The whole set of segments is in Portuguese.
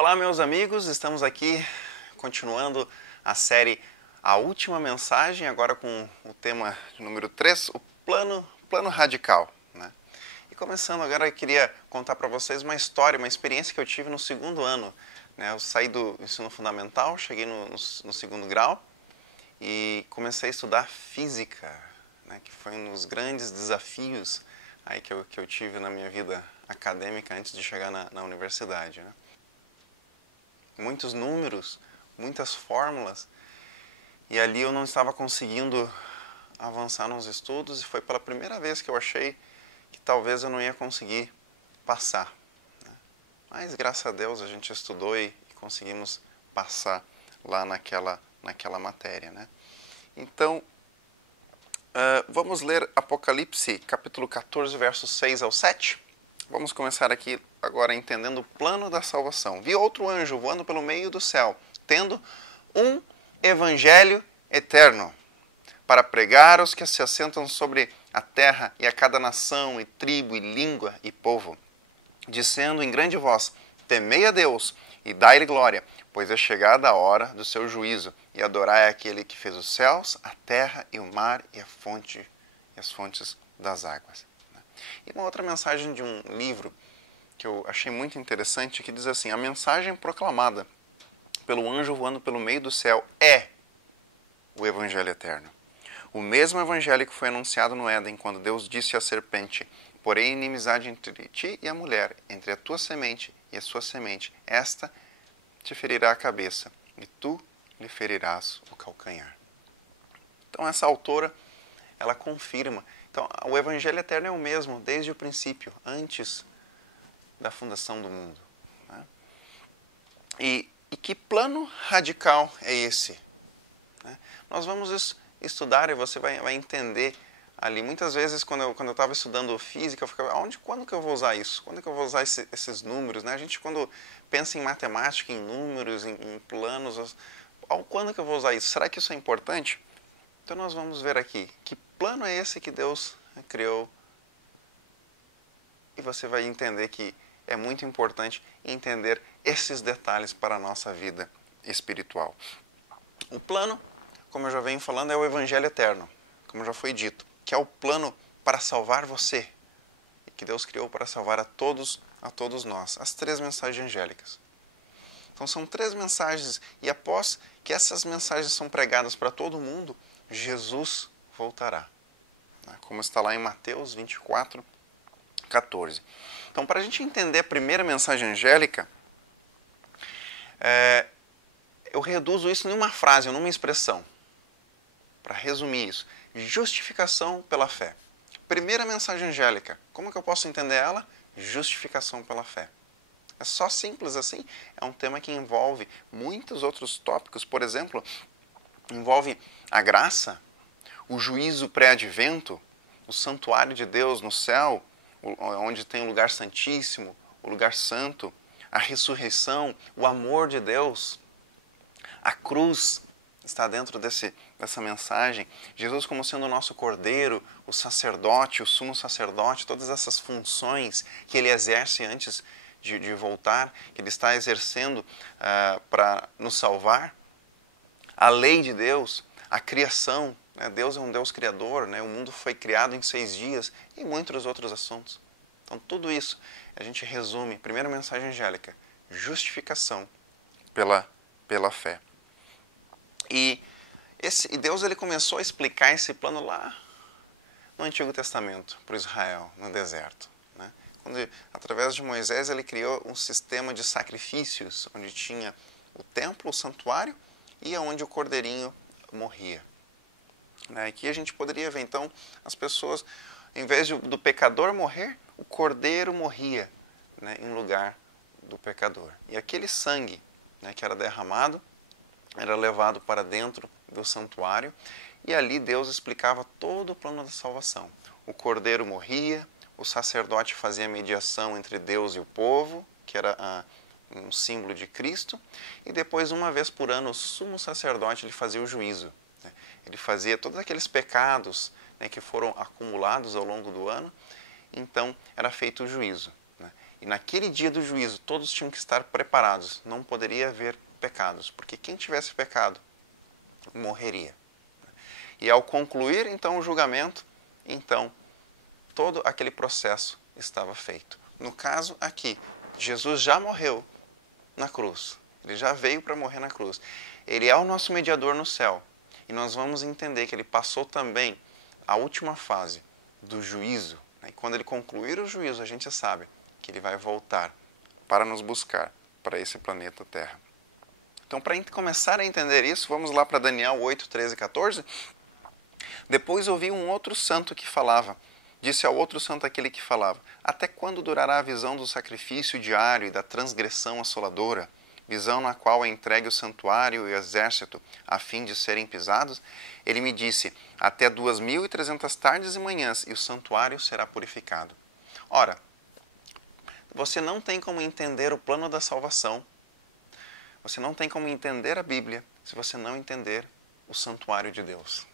Olá, meus amigos, estamos aqui continuando a série A Última Mensagem, agora com o tema número 3, o plano radical. Né? E começando agora, eu queria contar para vocês uma história, uma experiência que eu tive no segundo ano. Né? Eu saí do ensino fundamental, cheguei no segundo grau e comecei a estudar física, né? Que foi um dos grandes desafios aí que eu tive na minha vida acadêmica antes de chegar na universidade. Né? Muitos números, muitas fórmulas, e ali eu não estava conseguindo avançar nos estudos e foi pela primeira vez que eu achei que talvez eu não ia conseguir passar. Né? Mas graças a Deus a gente estudou e conseguimos passar lá naquela matéria. Né? Então, vamos ler Apocalipse capítulo 14, versos 6 ao 7. Vamos começar aqui agora entendendo o plano da salvação. Vi outro anjo voando pelo meio do céu, tendo um evangelho eterno, para pregar aos que se assentam sobre a terra e a cada nação e tribo e língua e povo, dizendo em grande voz: temei a Deus e dai-lhe glória, pois é chegada a hora do seu juízo, e adorai aquele que fez os céus, a terra e o mar e as fontes das águas. E uma outra mensagem de um livro que eu achei muito interessante, que diz assim: a mensagem proclamada pelo anjo voando pelo meio do céu é o Evangelho eterno. O mesmo Evangelho que foi anunciado no Éden, quando Deus disse à serpente: porém inimizade entre ti e a mulher, entre a tua semente e a sua semente, esta te ferirá a cabeça, e tu lhe ferirás o calcanhar. Então essa autora, ela confirma. Então, o Evangelho eterno é o mesmo desde o princípio, antes da fundação do mundo. Né? E que plano radical é esse? Né? Nós vamos estudar e você vai entender ali. Muitas vezes, quando eu estava estudando física, eu ficava: quando que eu vou usar isso? Quando que eu vou usar esses números? Né? A gente, quando pensa em matemática, em números, em planos, quando que eu vou usar isso? Será que isso é importante? Então nós vamos ver aqui, que plano é esse que Deus criou? E você vai entender que é muito importante entender esses detalhes para a nossa vida espiritual. O plano, como eu já venho falando, é o Evangelho eterno, como já foi dito, que é o plano para salvar você, e que Deus criou para salvar a todos nós, as 3 mensagens angélicas. Então são 3 mensagens, e após que essas mensagens são pregadas para todo mundo, Jesus voltará. Como está lá em Mateus 24, 14. Então, para a gente entender a primeira mensagem angélica, eu reduzo isso em uma frase, numa expressão. Para resumir isso: justificação pela fé. Primeira mensagem angélica, como que eu posso entender ela? Justificação pela fé. É só simples assim. É um tema que envolve muitos outros tópicos. Por exemplo, envolve a graça, o juízo pré-advento, o santuário de Deus no céu, onde tem o lugar santíssimo, o lugar santo, a ressurreição, o amor de Deus, a cruz está dentro dessa mensagem, Jesus como sendo o nosso cordeiro, o sacerdote, o sumo sacerdote, todas essas funções que ele exerce antes de voltar, que ele está exercendo para nos salvar, a lei de Deus, a criação. Deus é um Deus criador, né? O mundo foi criado em 6 dias e muitos outros assuntos. Então tudo isso a gente resume, primeira mensagem angélica, justificação pela fé. E Deus ele começou a explicar esse plano lá no Antigo Testamento, para Israel, no deserto. Né? Quando, através de Moisés, ele criou um sistema de sacrifícios, onde tinha o templo, o santuário, e onde o cordeirinho morria. Aqui a gente poderia ver, então, as pessoas, em vez do pecador morrer, o cordeiro morria, né, em lugar do pecador. E aquele sangue, né, que era derramado, era levado para dentro do santuário, e ali Deus explicava todo o plano da salvação. O cordeiro morria, o sacerdote fazia mediação entre Deus e o povo, que era um símbolo de Cristo, e depois, uma vez por ano, o sumo sacerdote ele fazia o juízo. Ele fazia todos aqueles pecados, né, que foram acumulados ao longo do ano, então era feito o juízo. Né? E naquele dia do juízo, todos tinham que estar preparados. Não poderia haver pecados, porque quem tivesse pecado morreria. E ao concluir então o julgamento, então todo aquele processo estava feito. No caso aqui, Jesus já morreu na cruz. Ele já veio para morrer na cruz. Ele é o nosso mediador no céu. E nós vamos entender que ele passou também a última fase do juízo. E quando ele concluir o juízo, a gente já sabe que ele vai voltar para nos buscar para esse planeta Terra. Então, para começar a entender isso, vamos lá para Daniel 8, 13 e 14. Depois ouvi um outro santo que falava. Disse ao outro santo aquele que falava: até quando durará a visão do sacrifício diário e da transgressão assoladora? Visão na qual é entregue o santuário e o exército, a fim de serem pisados? Ele me disse: até 2.300 tardes e manhãs, e o santuário será purificado. Ora, você não tem como entender o plano da salvação, você não tem como entender a Bíblia, se você não entender o santuário de Deus.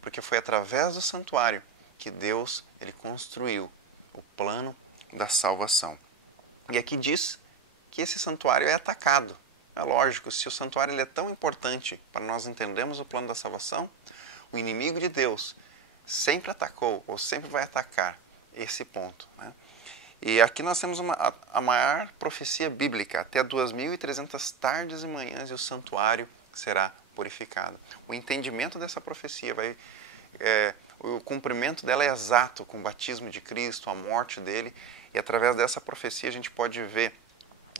Porque foi através do santuário que Deus ele construiu o plano da salvação. E aqui diz que esse santuário é atacado. É lógico, se o santuário ele é tão importante para nós entendermos o plano da salvação, o inimigo de Deus sempre atacou, ou sempre vai atacar esse ponto, né? E aqui nós temos a maior profecia bíblica, até 2.300 tardes e manhãs e o santuário será purificado. O entendimento dessa profecia o cumprimento dela é exato com o batismo de Cristo, a morte dele, e através dessa profecia a gente pode ver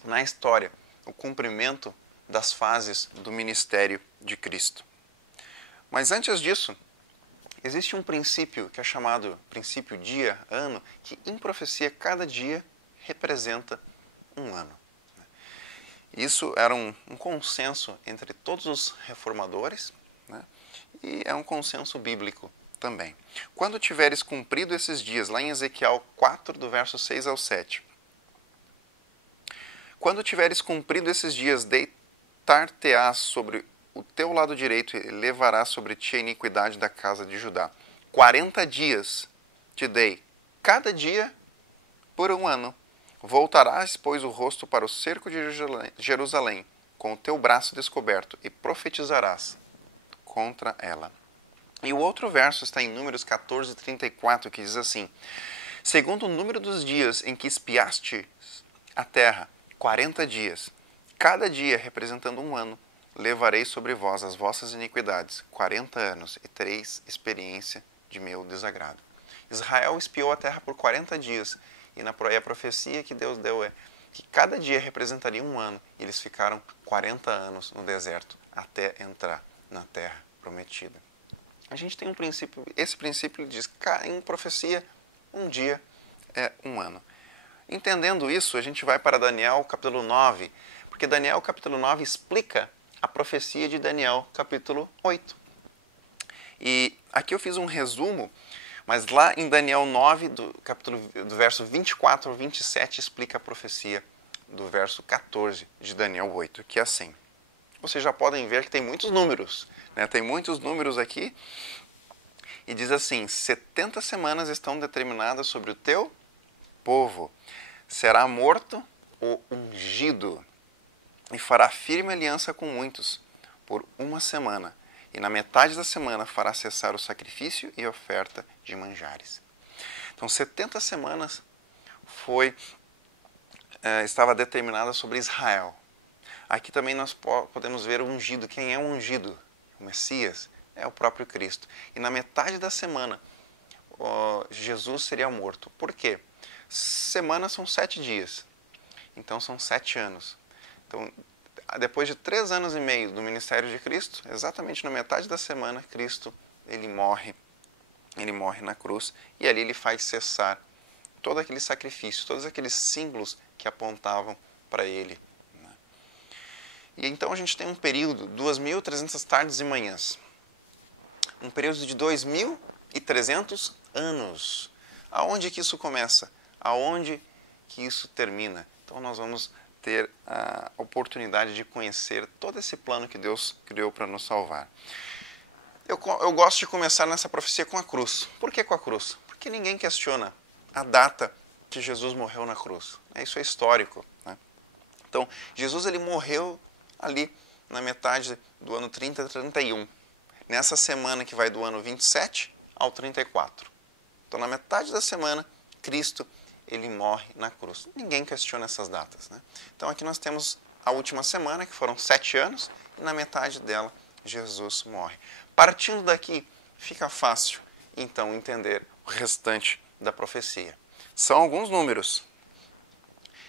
na história o cumprimento das fases do ministério de Cristo. Mas antes disso, existe um princípio que é chamado princípio dia-ano, que em profecia cada dia representa um ano. Isso era um consenso entre todos os reformadores, né? E é um consenso bíblico também. Quando tiveres cumprido esses dias, lá em Ezequiel 4, do verso 6 ao 7. Quando tiveres cumprido esses dias, deitar-te-ás sobre o teu lado direito e levarás sobre ti a iniquidade da casa de Judá. 40 dias te dei, cada dia por um ano. Voltarás, pois, o rosto para o cerco de Jerusalém, com o teu braço descoberto, e profetizarás contra ela. E o outro verso está em Números 14, 34, que diz assim: segundo o número dos dias em que espiaste a terra, 40 dias, cada dia representando um ano, levarei sobre vós as vossas iniquidades, 40 anos, e tereis experiência de meu desagrado. Israel espiou a terra por 40 dias, e a profecia que Deus deu é que cada dia representaria um ano, e eles ficaram 40 anos no deserto, até entrar na terra prometida. A gente tem um princípio, esse princípio diz que em profecia, um dia é um ano. Entendendo isso, a gente vai para Daniel capítulo 9, porque Daniel capítulo 9 explica a profecia de Daniel capítulo 8. E aqui eu fiz um resumo, mas lá em Daniel 9, do verso 24 ao 27, explica a profecia do verso 14 de Daniel 8, que é assim. Vocês já podem ver que tem muitos números, né? Tem muitos números aqui. E diz assim: 70 semanas estão determinadas sobre o teu povo. Será morto o ungido, e fará firme aliança com muitos, por uma semana. E na metade da semana fará cessar o sacrifício e oferta de manjares. Então, 70 semanas estava determinada sobre Israel. Aqui também nós podemos ver o ungido. Quem é o ungido? O Messias é o próprio Cristo. E na metade da semana, Jesus seria morto. Por quê? Semanas são 7 dias. Então são 7 anos. Então, depois de 3 anos e meio do ministério de Cristo, exatamente na metade da semana, Cristo ele morre na cruz, e ali ele faz cessar todo aquele sacrifício, todos aqueles símbolos que apontavam para ele. E então a gente tem um período, 2.300 tardes e manhãs. Um período de 2.300 anos. Aonde que isso começa? Aonde que isso termina? Então nós vamos ter a oportunidade de conhecer todo esse plano que Deus criou para nos salvar. Eu gosto de começar nessa profecia com a cruz. Por que com a cruz? Porque ninguém questiona a data que Jesus morreu na cruz. Isso é histórico, né? Então, Jesus ele morreu ali na metade do ano 30 a 31. Nessa semana que vai do ano 27 ao 34. Então, na metade da semana, Cristo ele morre na cruz. Ninguém questiona essas datas, né? Então, aqui nós temos a última semana, que foram 7 anos, e na metade dela, Jesus morre. Partindo daqui, fica fácil, então, entender o restante da profecia. São alguns números.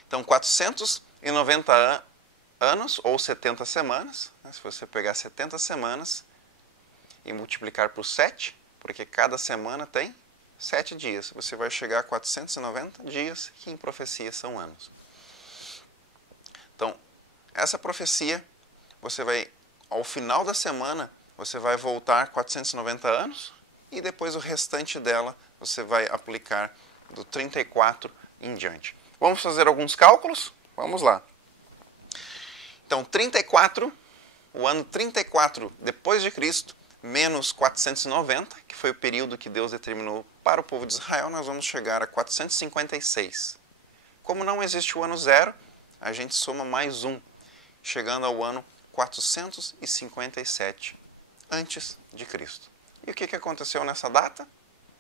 Então, 490 anos, ou 70 semanas, né? Se você pegar 70 semanas e multiplicar por 7, porque cada semana tem 7 dias. Você vai chegar a 490 dias, que em profecia são anos. Então, essa profecia, você vai, ao final da semana, você vai voltar 490 anos e depois o restante dela você vai aplicar do 34 em diante. Vamos fazer alguns cálculos? Vamos lá. Então, 34, o ano 34 depois de Cristo, menos 490, que foi o período que Deus determinou para o povo de Israel, nós vamos chegar a 456. Como não existe o ano zero, a gente soma mais um, chegando ao ano 457 antes de Cristo. E o que aconteceu nessa data?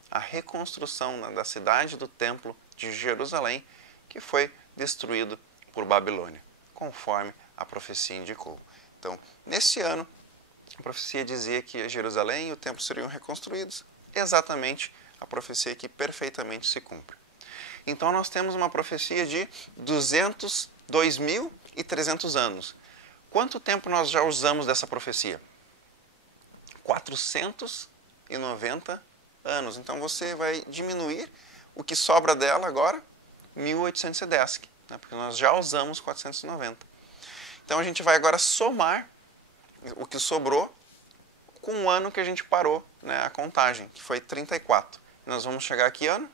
A reconstrução da cidade do templo de Jerusalém, que foi destruído por Babilônia, conforme a profecia indicou. Então, nesse ano, a profecia dizia que Jerusalém e o templo seriam reconstruídos. Exatamente a profecia que perfeitamente se cumpre. Então, nós temos uma profecia de 2.300 anos. Quanto tempo nós já usamos dessa profecia? 490 anos. Então, você vai diminuir o que sobra dela agora, 1810, né? Porque nós já usamos 490. Então, a gente vai agora somar o que sobrou com o ano que a gente parou, né, a contagem, que foi 34. Nós vamos chegar aqui ano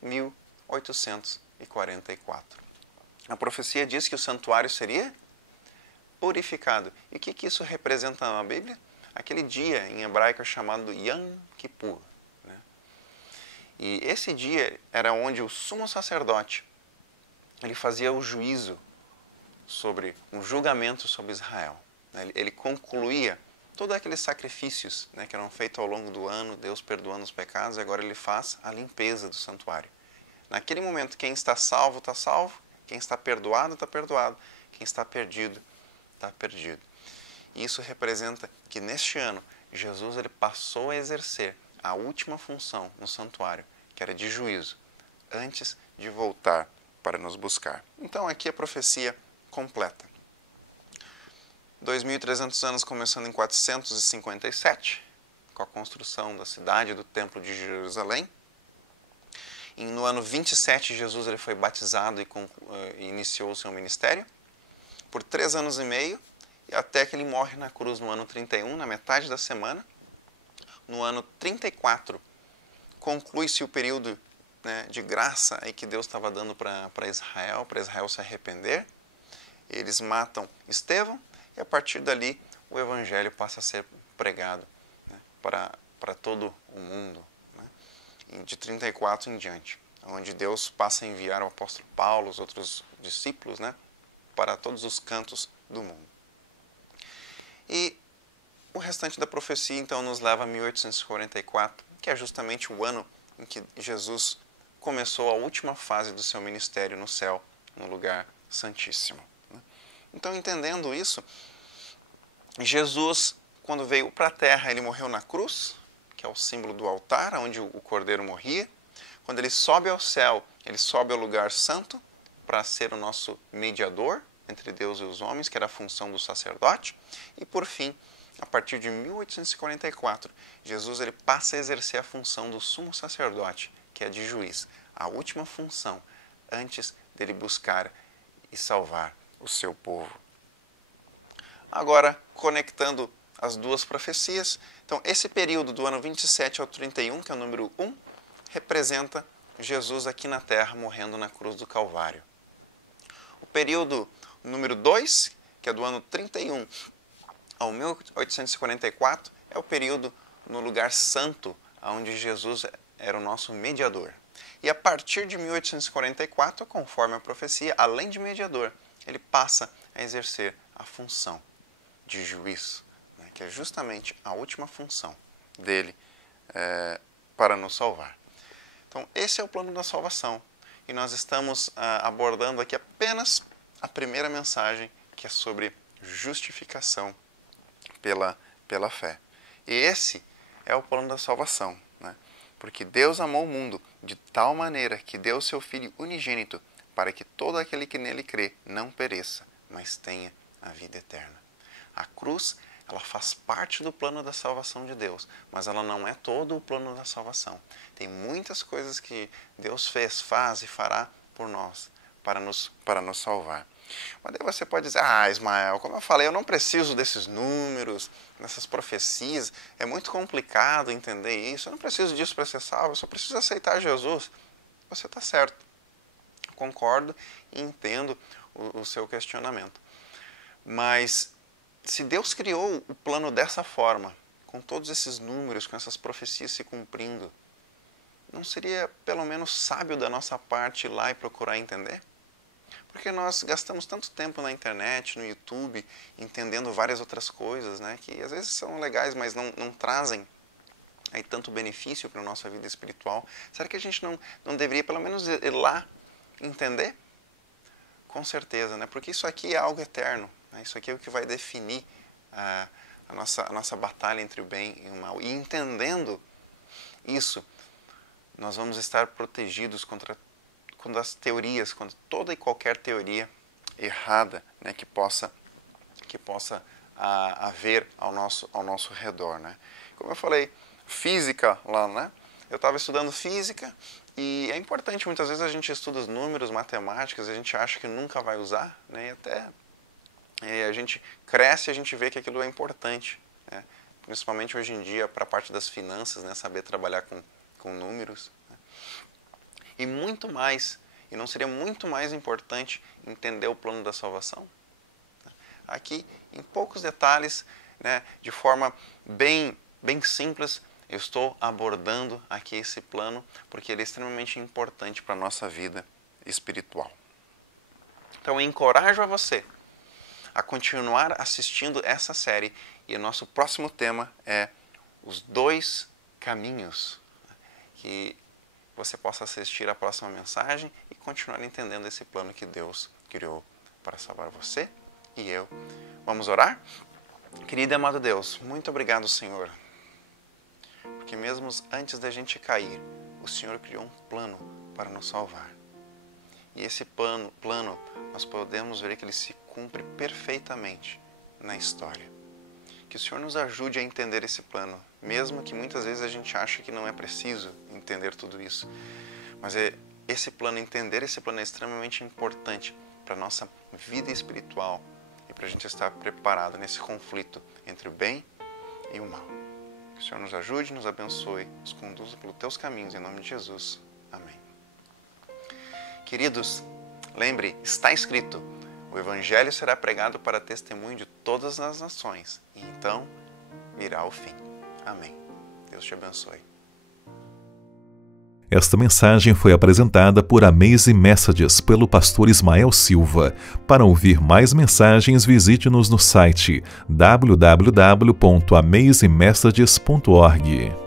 1844. A profecia diz que o santuário seria purificado. E o que isso representa na Bíblia? Aquele dia em hebraico chamado Yom Kippur, né? E esse dia era onde o sumo sacerdote ele fazia o juízo sobre um julgamento sobre Israel. Ele concluía todos aqueles sacrifícios, né, que eram feitos ao longo do ano, Deus perdoando os pecados, e agora ele faz a limpeza do santuário. Naquele momento, quem está salvo, está salvo, quem está perdoado, está perdoado, quem está perdido, está perdido. E isso representa que neste ano, Jesus ele passou a exercer a última função no santuário, que era de juízo, antes de voltar para nos buscar. Então aqui a profecia completa. 2.300 anos começando em 457, com a construção da cidade do Templo de Jerusalém. E no ano 27, Jesus ele foi batizado e iniciou o seu ministério. Por 3 anos e meio, até que ele morre na cruz no ano 31, na metade da semana. No ano 34, conclui-se o período, né, de graça aí que Deus estava dando para Israel se arrepender. Eles matam Estevão e a partir dali o evangelho passa a ser pregado, né, para todo o mundo, né, de 34 em diante, onde Deus passa a enviar o apóstolo Paulo, os outros discípulos, né, para todos os cantos do mundo. E o restante da profecia então nos leva a 1844, que é justamente o ano em que Jesus começou a última fase do seu ministério no céu, no lugar santíssimo. Então, entendendo isso, Jesus, quando veio para a terra, ele morreu na cruz, que é o símbolo do altar, onde o cordeiro morria. Quando ele sobe ao céu, ele sobe ao lugar santo para ser o nosso mediador entre Deus e os homens, que era a função do sacerdote. E, por fim, a partir de 1844, Jesus ele passa a exercer a função do sumo sacerdote, que é de juiz, a última função, antes dele buscar e salvar o seu povo. Agora, conectando as duas profecias, então esse período do ano 27 ao 31, que é o número 1, representa Jesus aqui na terra morrendo na cruz do Calvário. O período número 2, que é do ano 31 ao 1844, é o período no lugar santo, onde Jesus era o nosso mediador. E a partir de 1844, conforme a profecia, além de mediador, ele passa a exercer a função de juiz, né, que é justamente a última função dele para nos salvar. Então, esse é o plano da salvação. E nós estamos abordando aqui apenas a primeira mensagem, que é sobre justificação pela fé. E esse é o plano da salvação, né? Porque Deus amou o mundo de tal maneira que deu o seu Filho unigênito para que todo aquele que nele crê não pereça, mas tenha a vida eterna. A cruz, ela faz parte do plano da salvação de Deus, mas ela não é todo o plano da salvação. Tem muitas coisas que Deus fez, faz e fará por nós, para nos salvar. Mas daí você pode dizer, Ismael, como eu falei, eu não preciso desses números, dessas profecias, é muito complicado entender isso, eu não preciso disso para ser salvo, eu só preciso aceitar Jesus. Você está certo, concordo e entendo o seu questionamento. Mas se Deus criou o plano dessa forma, com todos esses números, com essas profecias se cumprindo, não seria pelo menos sábio da nossa parte ir lá e procurar entender? Porque nós gastamos tanto tempo na internet, no YouTube, entendendo várias outras coisas, né, que às vezes são legais, mas não trazem aí tanto benefício para a nossa vida espiritual. Será que a gente não deveria pelo menos ir lá entender? Com certeza, né? Porque isso aqui é algo eterno, né? Isso aqui é o que vai definir a nossa batalha entre o bem e o mal. E entendendo isso, nós vamos estar protegidos contra as teorias, contra toda e qualquer teoria errada, né, que possa haver ao nosso redor, né? Como eu falei, física lá, né? Eu estava estudando física e é importante, muitas vezes a gente estuda os números, matemáticas, a gente acha que nunca vai usar, né? E até a gente cresce e a gente vê que aquilo é importante, né? Principalmente hoje em dia para a parte das finanças, né? Saber trabalhar com números. E muito mais, e não seria muito mais importante entender o plano da salvação? Aqui, em poucos detalhes, né, de forma bem simples, eu estou abordando aqui esse plano, porque ele é extremamente importante para a nossa vida espiritual. Então, eu encorajo a você a continuar assistindo essa série, e o nosso próximo tema é os 2 caminhos, que você possa assistir a próxima mensagem e continuar entendendo esse plano que Deus criou para salvar você e eu. Vamos orar? Querido e amado Deus, muito obrigado, Senhor, porque mesmo antes da gente cair, o Senhor criou um plano para nos salvar. E esse plano, nós podemos ver que ele se cumpre perfeitamente na história. Que o Senhor nos ajude a entender esse plano, mesmo que muitas vezes a gente ache que não é preciso entender tudo isso. Mas entender esse plano é extremamente importante para a nossa vida espiritual e para a gente estar preparado nesse conflito entre o bem e o mal. Que o Senhor nos ajude, nos abençoe, nos conduza pelos teus caminhos, em nome de Jesus. Amém. Queridos, lembre, está escrito, o Evangelho será pregado para testemunho de todas as nações, e então virá o fim. Amém. Deus te abençoe. Esta mensagem foi apresentada por Amazing Messages pelo pastor Ismael Silva. Para ouvir mais mensagens, visite-nos no site www.amazingmessages.org.